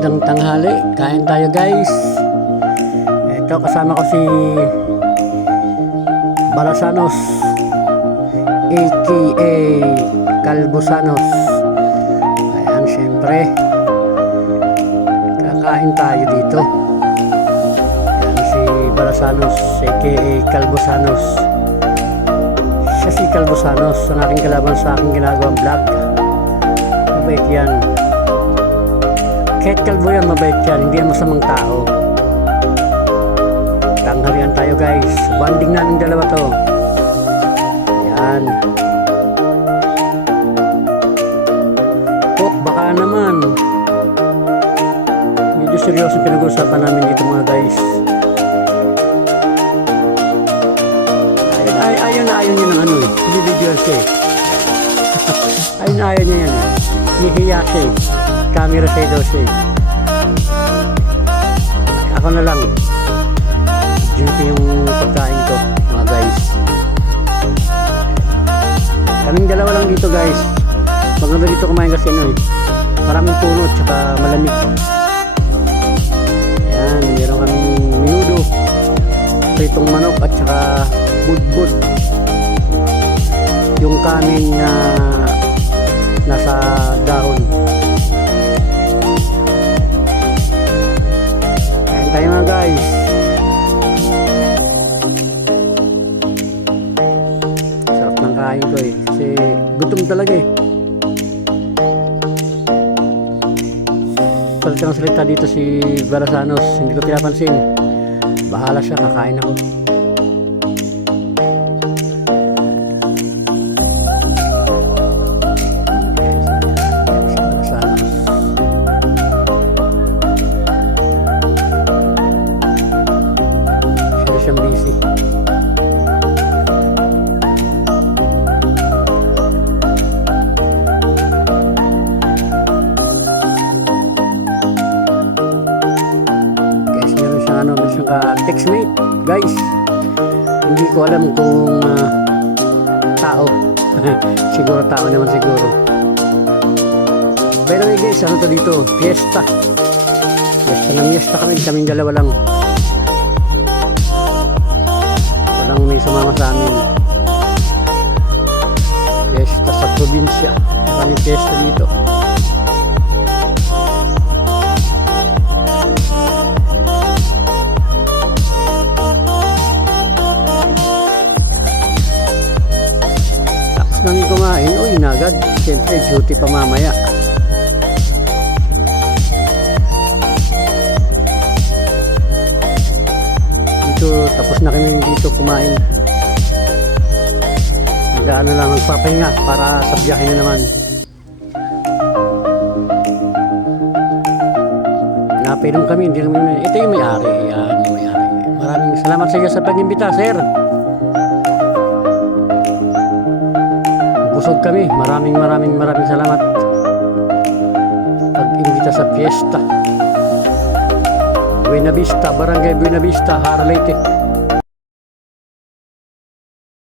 Magandang tanghali, kain tayo guys. Ito kasama ko si Balasanos aka Calvosanos. Ayan, syempre kakain tayo dito. Ayan si Balasanos aka Calvosanos. Siya si Calvosanos, ang aking kalaban sa aking ginagawang vlog. Mabait yan. Kahit kalbo yan, mabait yan. Hindi yan masamang tao. Tanghalian tayo guys. Banding natin dalawa to. Ayan. Oh, baka naman. Medyo seryoso pinag-uusapan namin dito mga guys. Ayaw na ayaw niya ng ano eh. Video siya eh. Ayaw na ayaw niya yan eh. Nihiya siya eh. Camera sa'yo daw siya. Ako na lang. Duty yung pagkain ko mga guys. Kaming dalawa lang dito guys. Maganda dito kumain kasi ano eh. Maraming puno at saka malamig. Ayan, meron kaming minudo, pritong manok at saka budbud. Yung kanin na nasa dahon. Tayo mga guys. Sarap ng kain ko eh. Kasi gutom talaga eh. Salita ng salita dito si Balasanos. Hindi ko pinapansin. Bahala siya, kakain ako. Busy. Guys, meron siyang textmate guys. Hindi ko alam kung tao. Siguro tao naman siguro. By the way guys, ano to dito? Fiesta kaming dalawa lang. Walang may sumama sa amin. Fiesta sa probinsya. Kami fiesta dito. Tapos namin kumain. Uy, nagad. Siyempre, duty pa mamaya. Tapos na kami dito kumain. Nag-ano lang, magpapahinga para sa biyahe na naman. Napainom kami, hindi naman. Ito yung may-ari. Yan, yung may-ari. Maraming salamat sa iyo sa pag-imbita, sir. Busog kami. Maraming salamat. Pag-imbita sa fiesta. Buena Vista, Barangay Buena Vista, Harleyte.